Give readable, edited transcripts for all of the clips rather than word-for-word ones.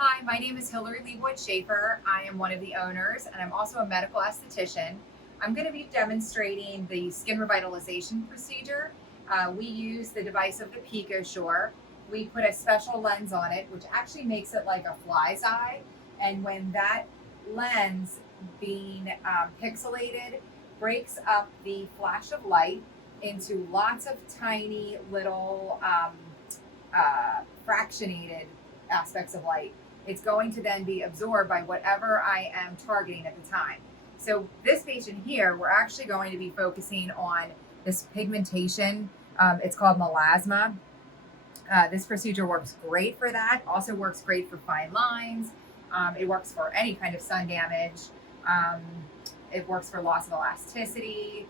Hi, my name is Hillary Lébo Schaefer. I am one of the owners and I'm also a medical esthetician. I'm going to be demonstrating the skin revitalization procedure. We use the device of the PicoSure. We put a special lens on it, which actually makes it like a fly's eye. And when that lens being pixelated breaks up the flash of light into lots of tiny little fractionated aspects of light, it's going to then be absorbed by whatever I am targeting at the time. So this patient here, we're actually going to be focusing on this pigmentation. It's called melasma. This procedure works great for that. Also works great for fine lines. It works for any kind of sun damage. Um, it works for loss of elasticity.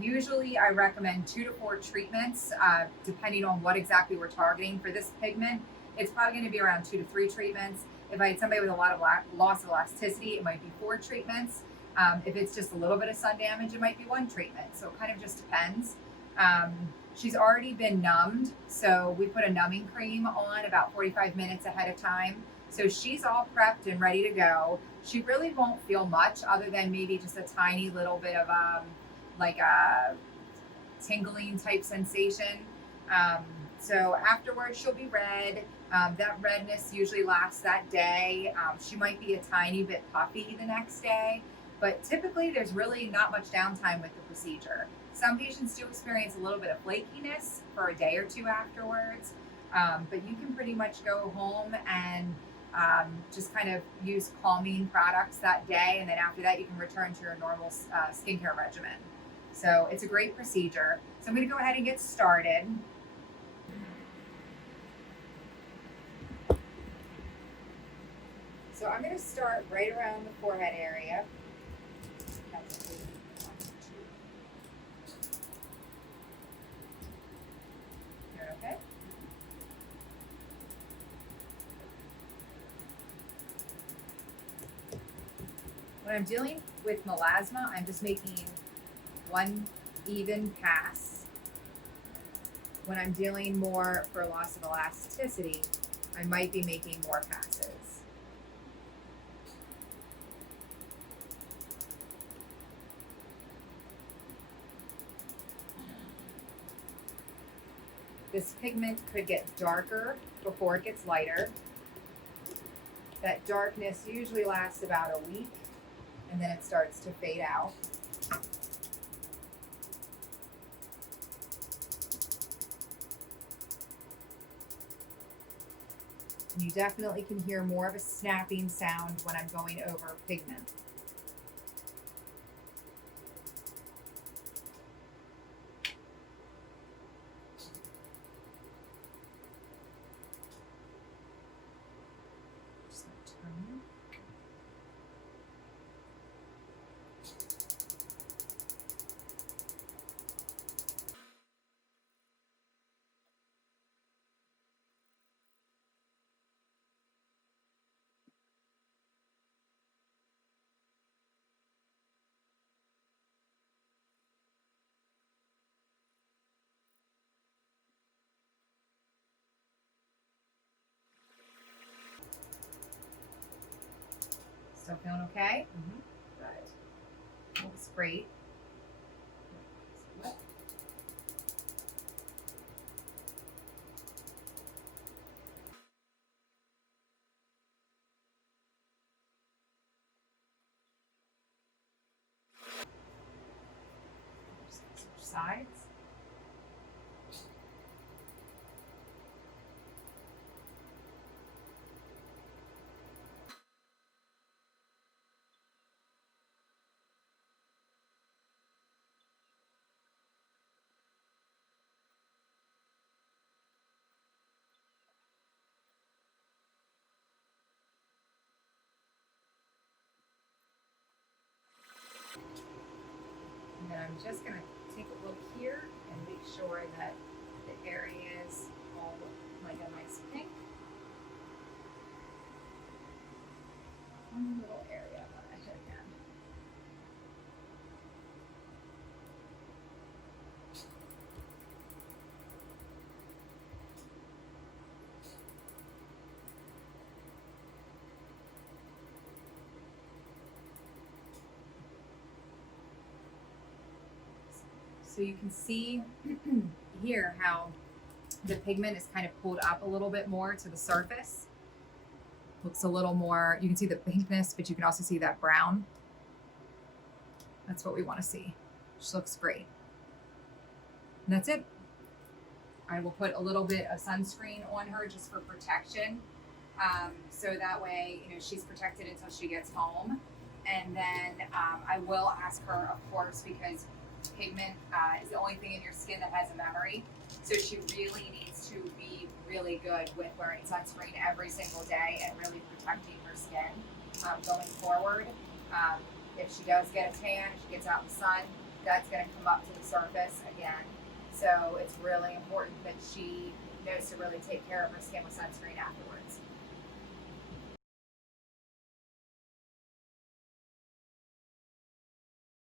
Usually I recommend 2 to 4 treatments, depending on what exactly we're targeting for this pigment. It's probably going to be around 2 to 3 treatments. If I had somebody with a lot of loss of elasticity, it might be 4 treatments. If it's just a little bit of sun damage, it might be 1 treatment. So it kind of just depends. She's already been numbed, so we put a numbing cream on about 45 minutes ahead of time. So she's all prepped and ready to go. She really won't feel much other than maybe just a tiny little bit of like a tingling type sensation. So afterwards she'll be red. That redness usually lasts that day. She might be a tiny bit puffy the next day, but typically there's really not much downtime with the procedure. Some patients do experience a little bit of flakiness for a day or 2 afterwards, but you can pretty much go home and just kind of use calming products that day, and then after that you can return to your normal skincare regimen. So it's a great procedure. So I'm going to go ahead and get started. So I'm going to start right around the forehead area. Okay. When I'm dealing with melasma, I'm just making one even pass. When I'm dealing more for loss of elasticity, I might be making more passes. This pigment could get darker before it gets lighter. That darkness usually lasts about a week, and then it starts to fade out. You definitely can hear more of a snapping sound when I'm going over pigment. Just turn. Still feeling okay? Good. Looks great. Switch sides. And then I'm just going to take a look here and make sure that the areas all look like a nice pink. One little area that I hit again. So you can see here how the pigment is kind of pulled up a little bit more to the surface. Looks a little more, you can see the pinkness, but you can also see that brown. That's what we want to see. Which looks great. And that's it. I will put a little bit of sunscreen on her just for protection. So that way, she's protected until she gets home. And then I will ask her, of course, because pigment is the only thing in your skin that has a memory. So she really needs to be really good with wearing sunscreen every single day and really protecting her skin going forward. If she does get a tan, if she gets out in the sun, that's going to come up to the surface again. So it's really important that she knows to really take care of her skin with sunscreen afterwards.